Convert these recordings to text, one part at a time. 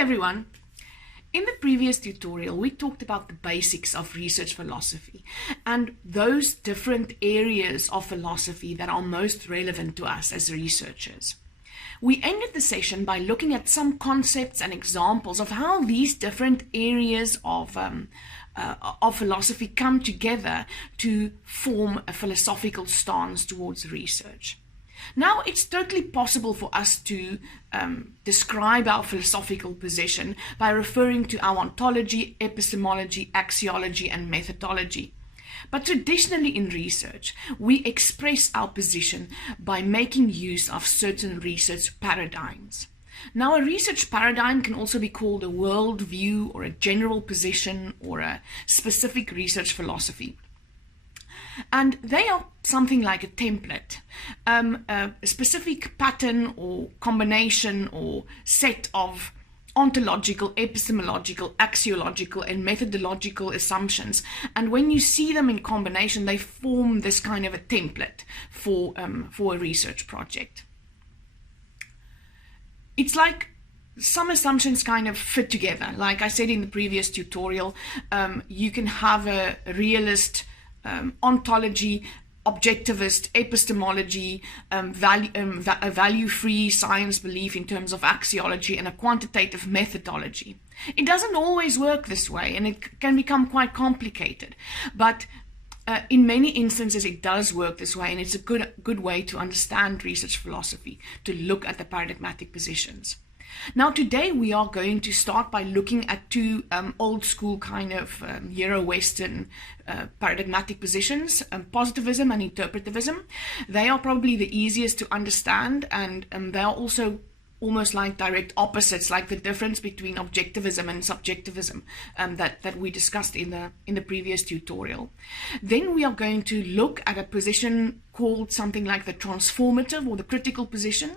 everyone. In the previous tutorial, we talked about the basics of research philosophy and those different areas of philosophy that are most relevant to us as researchers. We ended the session by looking at some concepts and examples of how these different areas of philosophy come together to form a philosophical stance towards research. Now, it's totally possible for us to describe our philosophical position by referring to our ontology, epistemology, axiology, and methodology. But traditionally in research, we express our position by making use of certain research paradigms. Now, a research paradigm can also be called a worldview or a general position or a specific research philosophy. And they are something like a template, a specific pattern or combination or set of ontological, epistemological, axiological, and methodological assumptions. And when you see them in combination, they form this kind of a template for a research project. It's like some assumptions kind of fit together. Like I said in the previous tutorial, you can have a realist ontology, objectivist epistemology, a value-free science belief in terms of axiology, and a quantitative methodology. It doesn't always work this way, and it can become quite complicated. But in many instances, it does work this way, and it's a good way to understand research philosophy, to look at the paradigmatic positions. Now, today we are going to start by looking at two old school kind of Euro-Western paradigmatic positions, positivism and interpretivism. They are probably the easiest to understand, and they are also almost like direct opposites, like the difference between objectivism and subjectivism that we discussed in the previous tutorial. Then we are going to look at a position called something like the transformative or the critical position.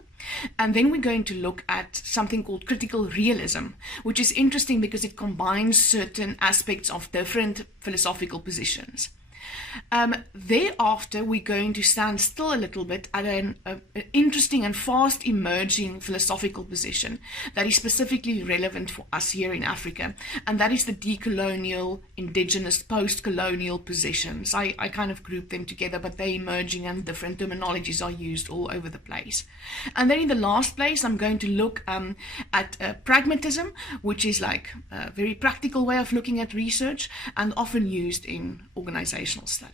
And then we're going to look at something called critical realism, which is interesting because it combines certain aspects of different philosophical positions. Thereafter, we're going to stand still a little bit at an interesting and fast emerging philosophical position that is specifically relevant for us here in Africa, and that is the decolonial, indigenous, post-colonial positions. I kind of group them together, but they're emerging and different terminologies are used all over the place. And then in the last place, I'm going to look at pragmatism, which is like a very practical way of looking at research and often used in organizational studies.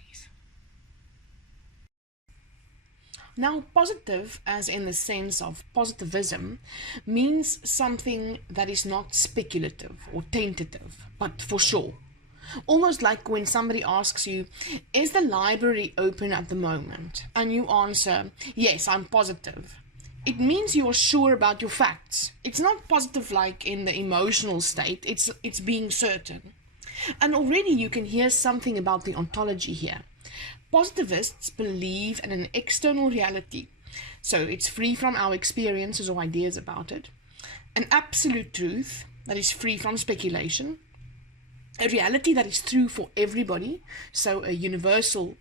Now, positive, as in the sense of positivism, means something that is not speculative or tentative, but for sure. Almost like when somebody asks you, is the library open at the moment? And you answer, yes, I'm positive. It means you are sure about your facts. It's not positive like in the emotional state, it's being certain. And already you can hear something about the ontology here. Positivists believe in an external reality, so it's free from our experiences or ideas about it, an absolute truth that is free from speculation, a reality that is true for everybody, so a universal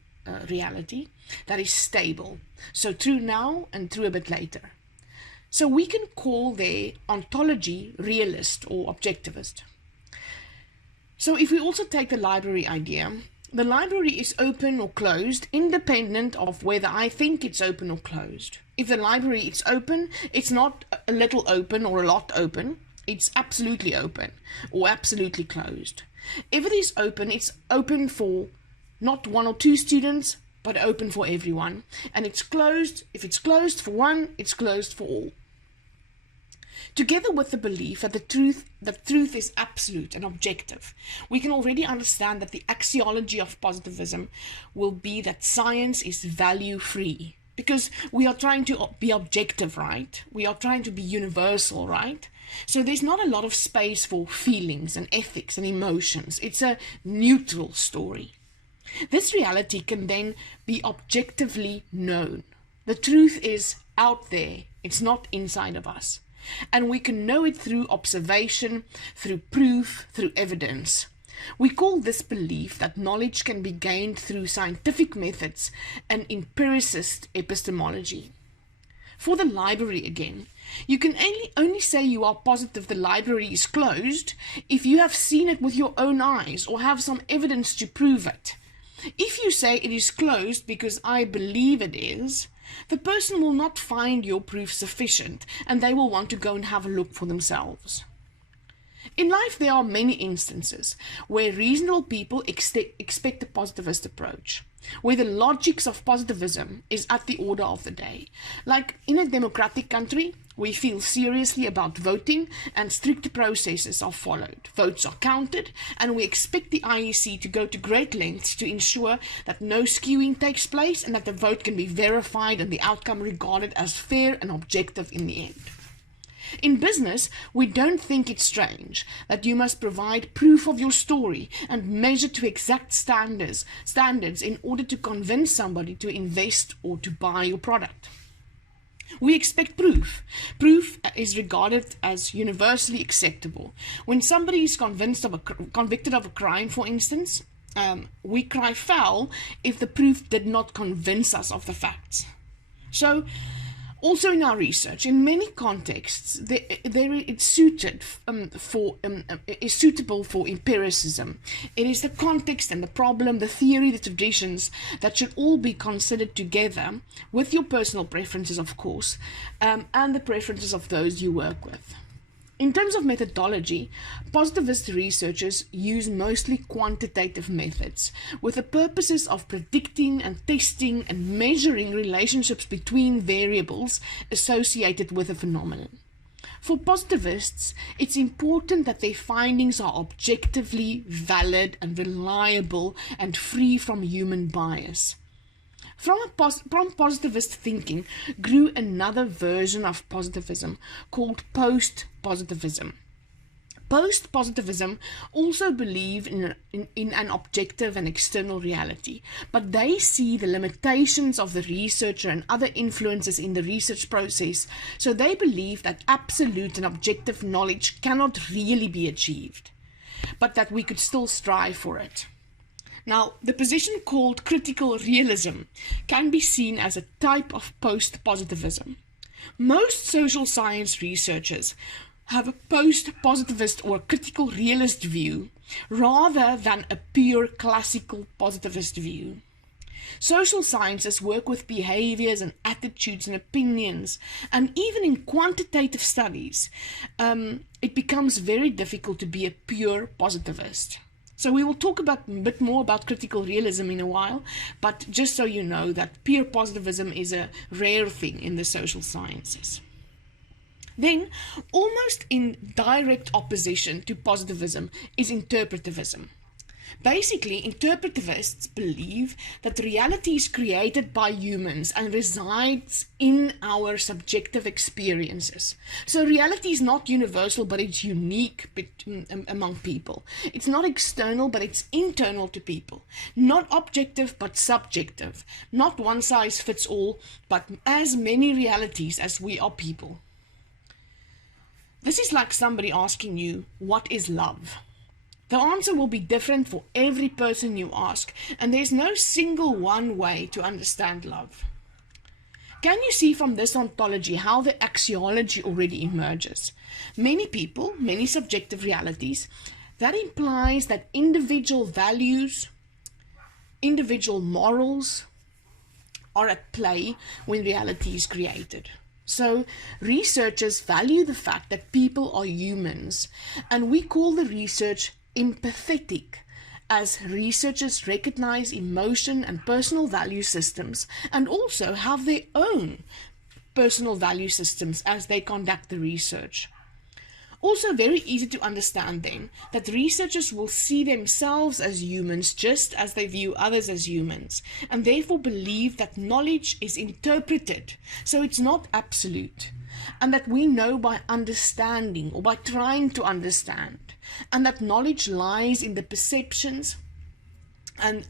reality that is stable, so true now and true a bit later. So we can call their ontology realist or objectivist. So if we also take the library idea, the library is open or closed independent of whether I think it's open or closed. If the library is open, it's not a little open or a lot open. It's absolutely open or absolutely closed. If it is open, it's open for not one or two students, but open for everyone. And it's closed. If it's closed for one, it's closed for all. Together with the belief that the truth is absolute and objective, we can already understand that the axiology of positivism will be that science is value-free, because we are trying to be objective, right? We are trying to be universal, right? So there's not a lot of space for feelings and ethics and emotions. It's a neutral story. This reality can then be objectively known. The truth is out there. It's not inside of us. And we can know it through observation, through proof, through evidence. We call this belief that knowledge can be gained through scientific methods and empiricist epistemology. For the library again, You can only say you are positive the library is closed if you have seen it with your own eyes or have some evidence to prove it. If you say it is closed because I believe it is, the person will not find your proof sufficient and they will want to go and have a look for themselves. In life, there are many instances where reasonable people expect a positivist approach, where the logics of positivism is at the order of the day. Like in a democratic country, we feel seriously about voting and strict processes are followed. Votes are counted, and we expect the IEC to go to great lengths to ensure that no skewing takes place and that the vote can be verified and the outcome regarded as fair and objective in the end. In business, we don't think it's strange that you must provide proof of your story and measure to exact standards in order to convince somebody to invest or to buy your product. We expect proof. Proof is regarded as universally acceptable. When somebody is convicted of a crime, for instance, we cry foul if the proof did not convince us of the facts. So, also in our research, in many contexts, it's suitable for empiricism. It is the context and the problem, the theory, the traditions that should all be considered together with your personal preferences, of course, and the preferences of those you work with. In terms of methodology, positivist researchers use mostly quantitative methods with the purposes of predicting and testing and measuring relationships between variables associated with a phenomenon. For positivists, it's important that their findings are objectively valid and reliable and free from human bias. From positivist thinking grew another version of positivism called post-positivism. Post-positivism also believe in an objective and external reality, but they see the limitations of the researcher and other influences in the research process, so they believe that absolute and objective knowledge cannot really be achieved, but that we could still strive for it. Now, the position called critical realism can be seen as a type of post-positivism. Most social science researchers have a post-positivist or critical realist view rather than a pure classical positivist view. Social sciences work with behaviors and attitudes and opinions, and even in quantitative studies, it becomes very difficult to be a pure positivist. So we will talk a bit more about critical realism in a while, but just so you know that pure positivism is a rare thing in the social sciences. Then, almost in direct opposition to positivism is interpretivism. Basically, interpretivists believe that reality is created by humans and resides in our subjective experiences. So reality is not universal, but it's unique among people. It's not external, but it's internal to people. Not objective, but subjective. Not one size fits all, but as many realities as we are people. This is like somebody asking you, what is love? The answer will be different for every person you ask, and there's no single one way to understand love. Can you see from this ontology how the axiology already emerges? Many people, many subjective realities, that implies that individual values, individual morals are at play when reality is created. So researchers value the fact that people are humans, and we call the research empathetic, as researchers recognize emotion and personal value systems and also have their own personal value systems as they conduct the research. Also very easy to understand then that researchers will see themselves as humans just as they view others as humans, and therefore believe that knowledge is interpreted, so it's not absolute, and that we know by understanding or by trying to understand, and that knowledge lies in the perceptions and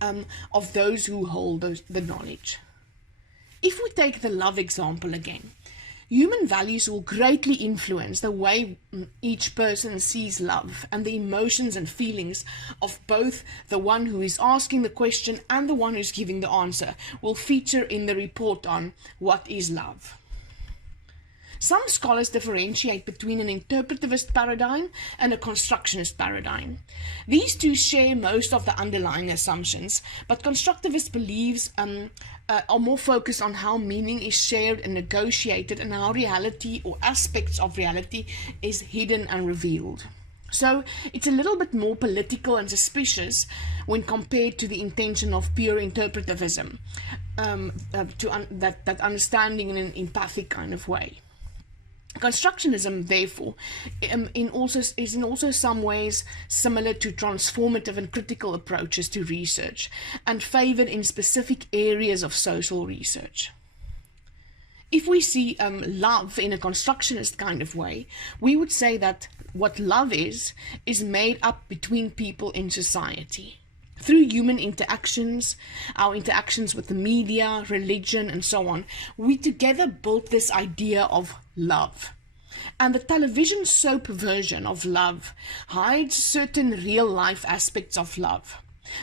of those who hold the knowledge. If we take the love example again, human values will greatly influence the way each person sees love, and the emotions and feelings of both the one who is asking the question and the one who's giving the answer will feature in the report on what is love. Some scholars differentiate between an interpretivist paradigm and a constructionist paradigm. These two share most of the underlying assumptions, but constructivist beliefs are more focused on how meaning is shared and negotiated, and how reality or aspects of reality is hidden and revealed. So it's a little bit more political and suspicious when compared to the intention of pure interpretivism, that understanding in an empathic kind of way. Constructionism, therefore, is in also some ways similar to transformative and critical approaches to research, and favored in specific areas of social research. If we see love in a constructionist kind of way, we would say that what love is made up between people in society. Through human interactions, our interactions with the media, religion, and so on, we together built this idea of love. And the television soap version of love hides certain real-life aspects of love.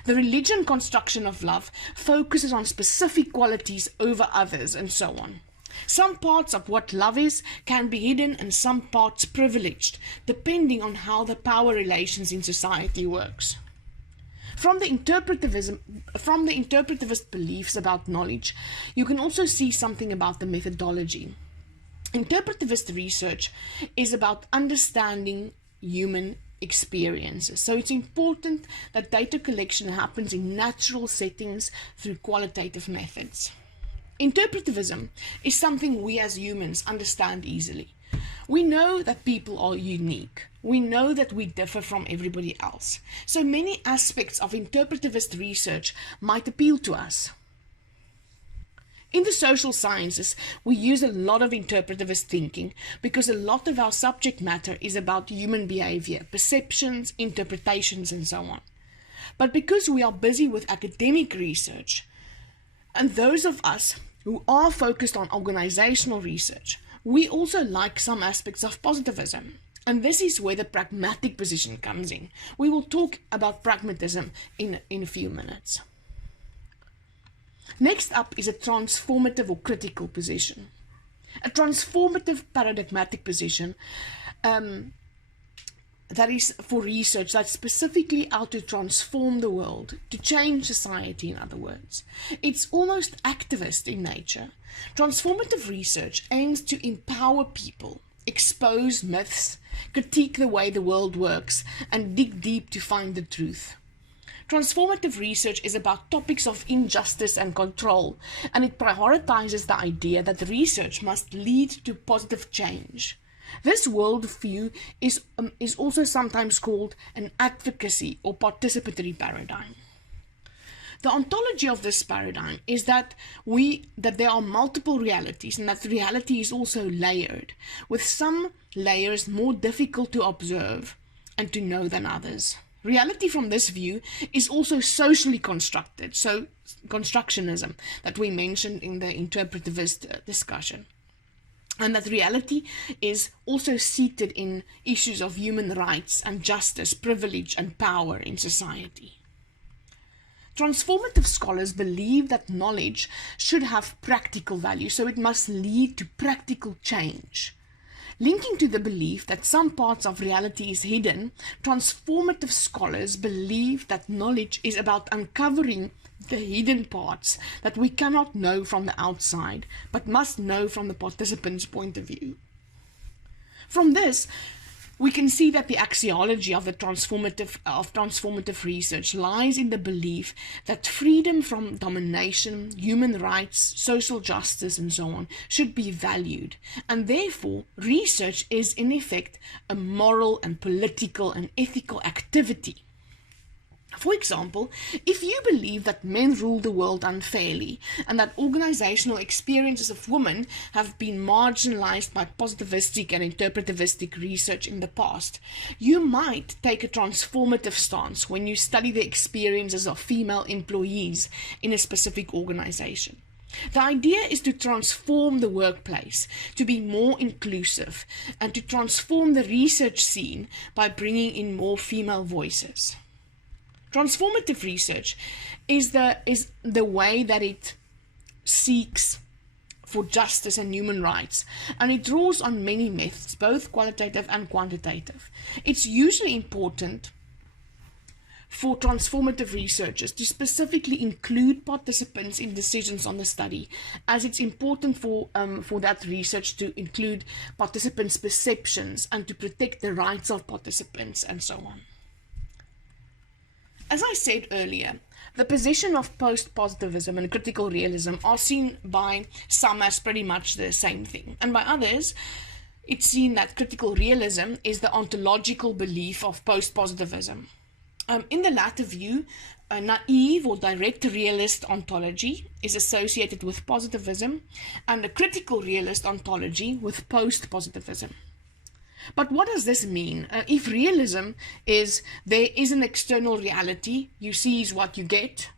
The religion construction of love focuses on specific qualities over others, and so on. Some parts of what love is can be hidden and some parts privileged, depending on how the power relations in society works. From the interpretivist beliefs about knowledge, you can also see something about the methodology. Interpretivist research is about understanding human experiences. So it's important that data collection happens in natural settings through qualitative methods. Interpretivism is something we as humans understand easily. We know that people are unique. We know that we differ from everybody else. So many aspects of interpretivist research might appeal to us. In the social sciences, we use a lot of interpretivist thinking because a lot of our subject matter is about human behavior, perceptions, interpretations, and so on. But because we are busy with academic research, and those of us who are focused on organizational research, we also like some aspects of positivism. And this is where the pragmatic position comes in. We will talk about pragmatism in a few minutes. Next up is a transformative or critical position. A transformative paradigmatic position that is for research that's specifically out to transform the world, to change society, in other words. It's almost activist in nature. Transformative research aims to empower people, expose myths, critique the way the world works, and dig deep to find the truth. Transformative research is about topics of injustice and control, and it prioritizes the idea that research must lead to positive change. This worldview is also sometimes called an advocacy or participatory paradigm. The ontology of this paradigm is that there are multiple realities, and that reality is also layered, with some layers more difficult to observe and to know than others. Reality from this view is also socially constructed, so constructionism that we mentioned in the interpretivist discussion. And that reality is also seated in issues of human rights and justice, privilege and power in society. Transformative scholars believe that knowledge should have practical value, so it must lead to practical change. Linking to the belief that some parts of reality is hidden, transformative scholars believe that knowledge is about uncovering the hidden parts that we cannot know from the outside, but must know from the participant's point of view. From this, we can see that the axiology of transformative research lies in the belief that freedom from domination, human rights, social justice, and so on should be valued, and therefore research is in effect a moral and political and ethical activity. For example, if you believe that men rule the world unfairly and that organizational experiences of women have been marginalized by positivistic and interpretivistic research in the past, you might take a transformative stance when you study the experiences of female employees in a specific organization. The idea is to transform the workplace, to be more inclusive, and to transform the research scene by bringing in more female voices. Transformative research is the way that it seeks for justice and human rights, and it draws on many methods, both qualitative and quantitative. It's usually important for transformative researchers to specifically include participants in decisions on the study, as it's important for that research to include participants' perceptions and to protect the rights of participants and so on. As I said earlier, the position of post-positivism and critical realism are seen by some as pretty much the same thing, and by others it's seen that critical realism is the ontological belief of post-positivism. In the latter view, a naive or direct realist ontology is associated with positivism, and a critical realist ontology with post-positivism. But what does this mean? If realism is there is an external reality, you see is what you get,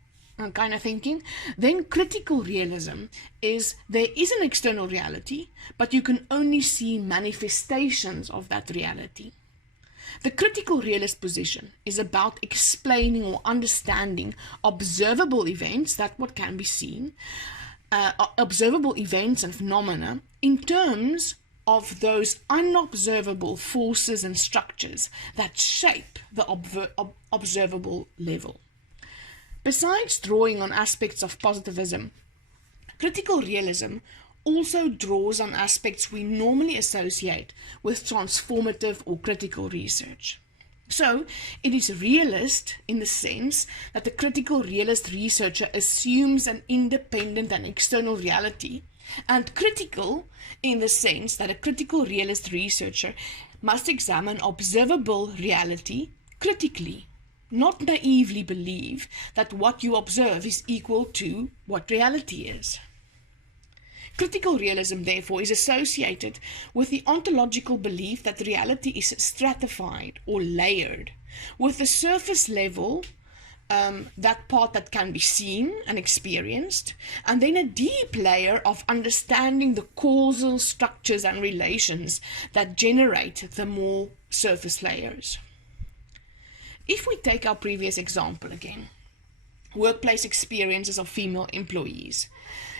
kind of thinking, then critical realism is there is an external reality, but you can only see manifestations of that reality. The critical realist position is about explaining or understanding observable events, that what can be seen, observable events and phenomena in terms of those unobservable forces and structures that shape the observable level. Besides drawing on aspects of positivism, critical realism also draws on aspects we normally associate with transformative or critical research. So, it is realist in the sense that the critical realist researcher assumes an independent and external reality, and critical in the sense that a critical realist researcher must examine observable reality critically, not naively believe that what you observe is equal to what reality is. Critical realism, therefore, is associated with the ontological belief that reality is stratified or layered, with the surface level, that part that can be seen and experienced, and then a deep layer of understanding the causal structures and relations that generate the more surface layers. If we take our previous example again, workplace experiences of female employees.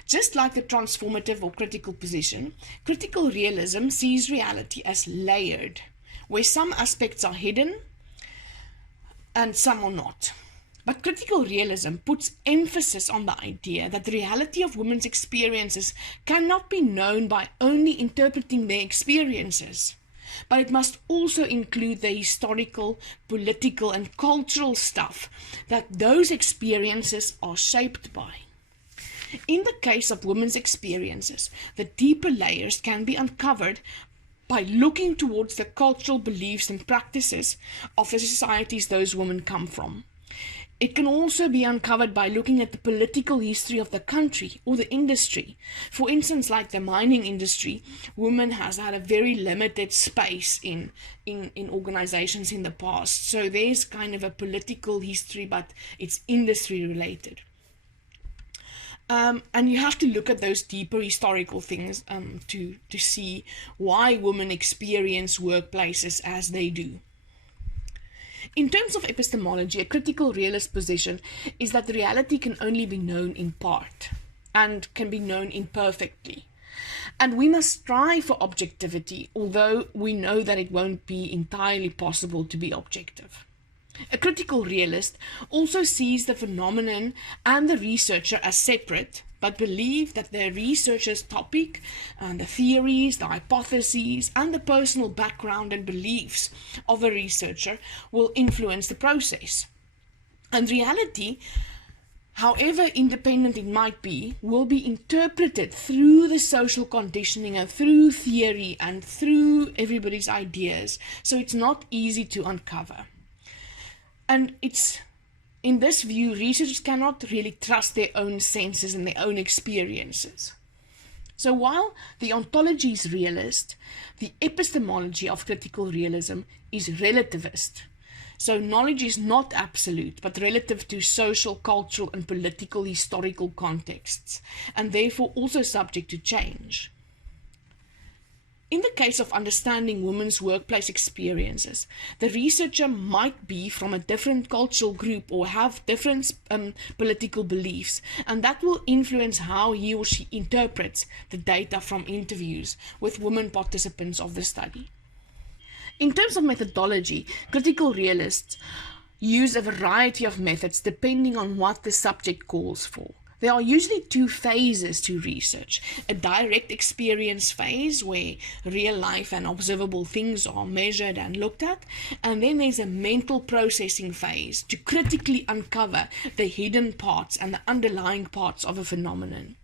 Just like the transformative or critical position, critical realism sees reality as layered, where some aspects are hidden and some are not. But critical realism puts emphasis on the idea that the reality of women's experiences cannot be known by only interpreting their experiences, but it must also include the historical, political, and cultural stuff that those experiences are shaped by. In the case of women's experiences, the deeper layers can be uncovered by looking towards the cultural beliefs and practices of the societies those women come from. It can also be uncovered by looking at the political history of the country or the industry. For instance, like the mining industry, women has had a very limited space in organizations in the past. So there's kind of a political history, but it's industry related. And you have to look at those deeper historical things to see why women experience workplaces as they do. In terms of epistemology, a critical realist position is that the reality can only be known in part and can be known imperfectly. And we must strive for objectivity, although we know that it won't be entirely possible to be objective. A critical realist also sees the phenomenon and the researcher as separate, but believe that the researcher's topic and the theories, the hypotheses, and the personal background and beliefs of a researcher will influence the process. And reality, however independent it might be, will be interpreted through the social conditioning and through theory and through everybody's ideas, so it's not easy to uncover. And it's in this view, researchers cannot really trust their own senses and their own experiences. So while the ontology is realist, the epistemology of critical realism is relativist. So knowledge is not absolute, but relative to social, cultural, and political historical contexts, and therefore also subject to change. In the case of understanding women's workplace experiences, the researcher might be from a different cultural group or have different political beliefs, and that will influence how he or she interprets the data from interviews with women participants of the study. In terms of methodology, critical realists use a variety of methods depending on what the subject calls for. There are usually two phases to research: a direct experience phase where real life and observable things are measured and looked at, and then there's a mental processing phase to critically uncover the hidden parts and the underlying parts of a phenomenon.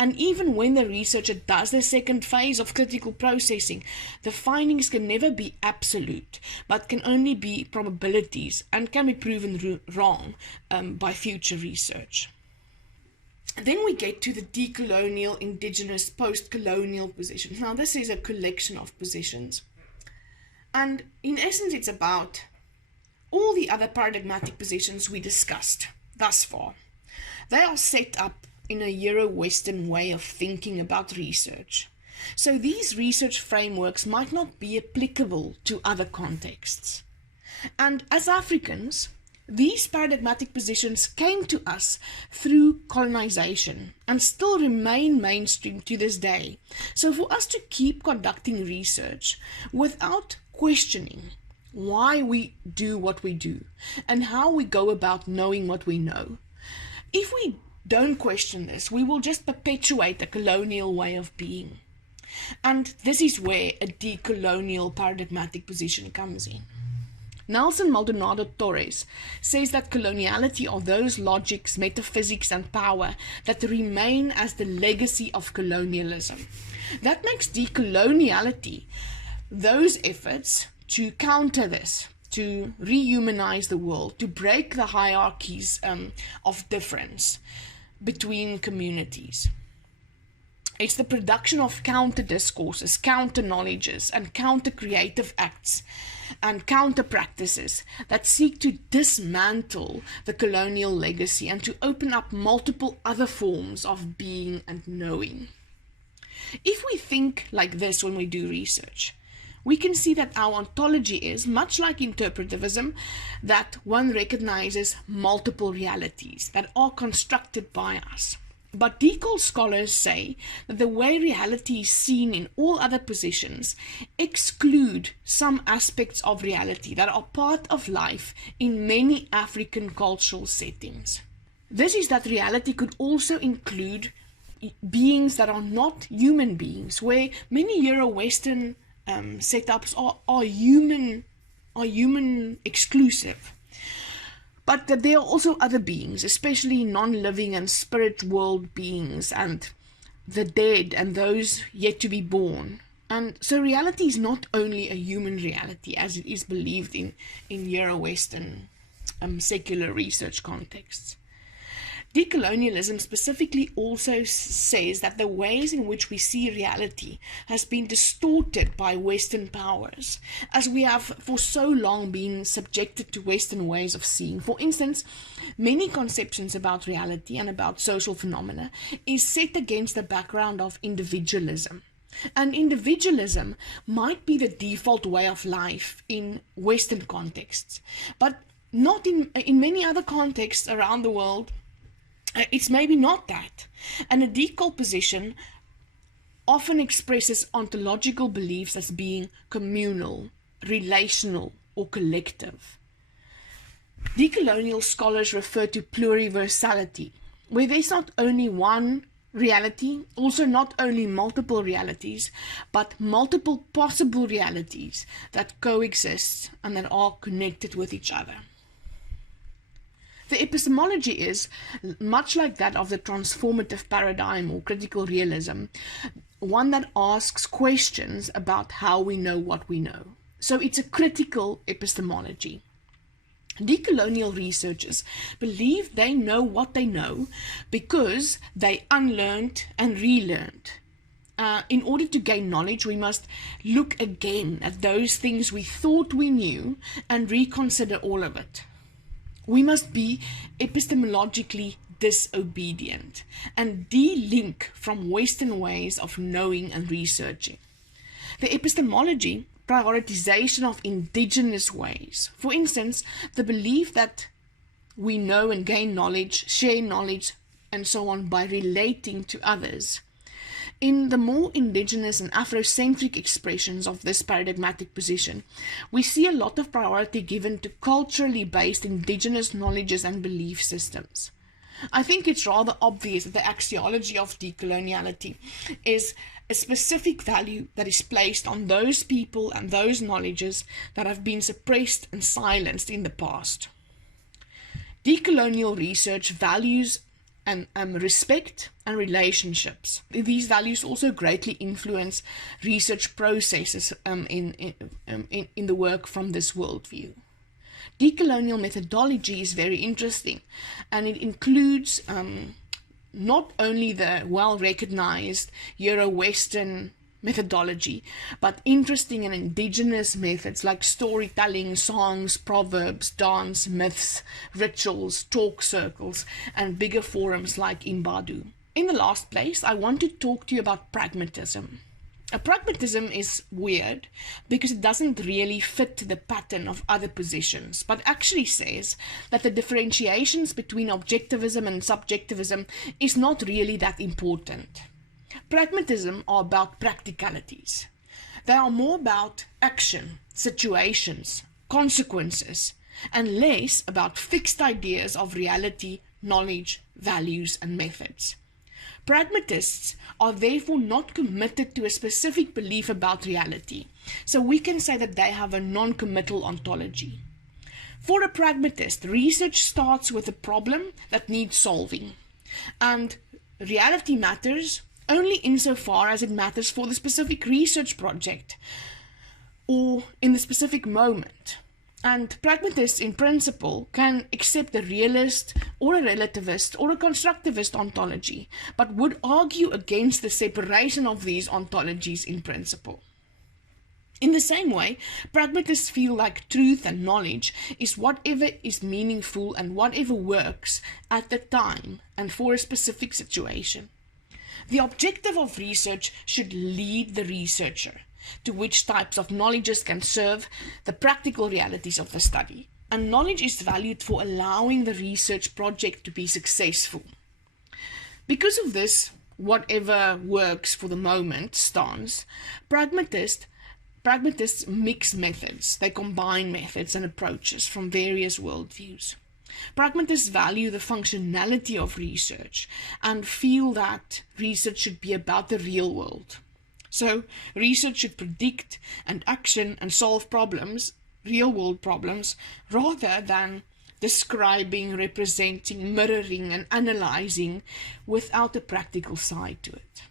And even when the researcher does the second phase of critical processing, the findings can never be absolute, but can only be probabilities and can be proven wrong by future research. Then we get to the decolonial, indigenous, post-colonial positions. Now, this is a collection of positions. And in essence, it's about all the other paradigmatic positions we discussed thus far. They are set up in a Euro-Western way of thinking about research. So these research frameworks might not be applicable to other contexts. And as Africans, these paradigmatic positions came to us through colonization and still remain mainstream to this day. So for us to keep conducting research without questioning why we do what we do and how we go about knowing what we know, if we don't question this, we will just perpetuate a colonial way of being. And this is where a decolonial paradigmatic position comes in. Nelson Maldonado Torres says that coloniality are those logics, metaphysics, and power that remain as the legacy of colonialism. That makes decoloniality those efforts to counter this, to rehumanize the world, to break the hierarchies of difference between communities. It's the production of counter discourses, counter knowledges, and counter creative acts and counter practices that seek to dismantle the colonial legacy and to open up multiple other forms of being and knowing. If we think like this when we do research, we can see that our ontology is, much like interpretivism, that one recognizes multiple realities that are constructed by us. But decol scholars say that the way reality is seen in all other positions exclude some aspects of reality that are part of life in many African cultural settings. This is that reality could also include beings that are not human beings, where many Euro-Western setups are human exclusive. But that there are also other beings, especially non-living and spirit world beings, and the dead and those yet to be born. And so reality is not only a human reality, as it is believed in Euro-Western secular research contexts. Decolonialism specifically also says that the ways in which we see reality has been distorted by Western powers, as we have for so long been subjected to Western ways of seeing. For instance, many conceptions about reality and about social phenomena is set against the background of individualism. And individualism might be the default way of life in Western contexts, but not in many other contexts around the world. It's maybe not that. And a decol position often expresses ontological beliefs as being communal, relational, or collective. Decolonial scholars refer to pluriversality, where there's not only one reality, also not only multiple realities, but multiple possible realities that coexist and that are connected with each other. The epistemology is, much like that of the transformative paradigm or critical realism, one that asks questions about how we know what we know. So it's a critical epistemology. Decolonial researchers believe they know what they know because they unlearned and relearned. In order to gain knowledge, we must look again at those things we thought we knew and reconsider all of it. We must be epistemologically disobedient and de-link from Western ways of knowing and researching. The epistemology, prioritization of indigenous ways. For instance, the belief that we know and gain knowledge, share knowledge, and so on by relating to others. In the more indigenous and Afrocentric expressions of this paradigmatic position, we see a lot of priority given to culturally based indigenous knowledges and belief systems. I think it's rather obvious that the axiology of decoloniality is a specific value that is placed on those people and those knowledges that have been suppressed and silenced in the past. Decolonial research values and respect and relationships. These values also greatly influence research processes in the work from this worldview. Decolonial methodology is very interesting, and it includes not only the well-recognized Euro-Western methodology, but interesting and indigenous methods like storytelling, songs, proverbs, dance, myths, rituals, talk circles, and bigger forums like Imbadu. In the last place, I want to talk to you about pragmatism. Pragmatism is weird because it doesn't really fit the pattern of other positions, but actually says that the differentiations between objectivism and subjectivism is not really that important. Pragmatism are about practicalities. They are more about action, situations, consequences, and less about fixed ideas of reality, knowledge, values, and methods. Pragmatists are therefore not committed to a specific belief about reality, so we can say that they have a non-committal ontology. For a pragmatist, research starts with a problem that needs solving, and reality matters only insofar as it matters for the specific research project or in the specific moment. And pragmatists, in principle, can accept a realist or a relativist or a constructivist ontology, but would argue against the separation of these ontologies in principle. In the same way, pragmatists feel like truth and knowledge is whatever is meaningful and whatever works at the time and for a specific situation. The objective of research should lead the researcher to which types of knowledges can serve the practical realities of the study. And knowledge is valued for allowing the research project to be successful. Because of this, whatever works for the moment stance, pragmatists mix methods. They combine methods and approaches from various worldviews. Pragmatists value the functionality of research and feel that research should be about the real world. So, research should predict and action and solve problems, real world problems, rather than describing, representing, mirroring, and analyzing without a practical side to it.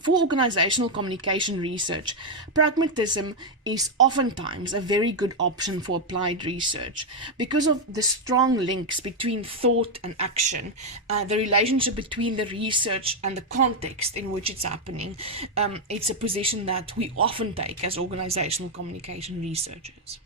For organizational communication research, pragmatism is oftentimes a very good option for applied research because of the strong links between thought and action, the relationship between the research and the context in which it's happening. It's a position that we often take as organizational communication researchers.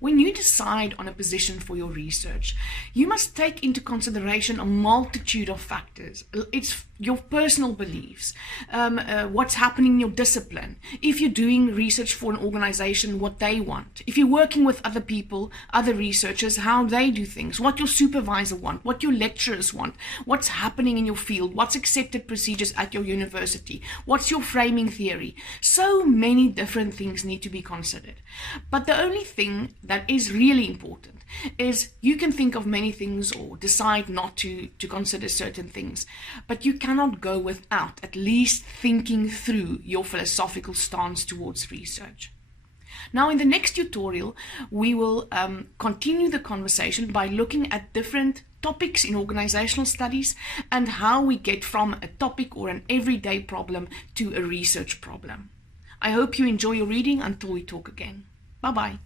When you decide on a position for your research, you must take into consideration a multitude of factors. It's your personal beliefs, what's happening in your discipline, if you're doing research for an organization, what they want, if you're working with other people, other researchers, how they do things, what your supervisor wants, what your lecturers want, what's happening in your field, what's accepted procedures at your university, what's your framing theory. So many different things need to be considered. But the only thing that is really important is you can think of many things or decide not to consider certain things, but you cannot go without at least thinking through your philosophical stance towards research. Now, in the next tutorial, we will continue the conversation by looking at different topics in organizational studies and how we get from a topic or an everyday problem to a research problem. I hope you enjoy your reading until we talk again. Bye-bye.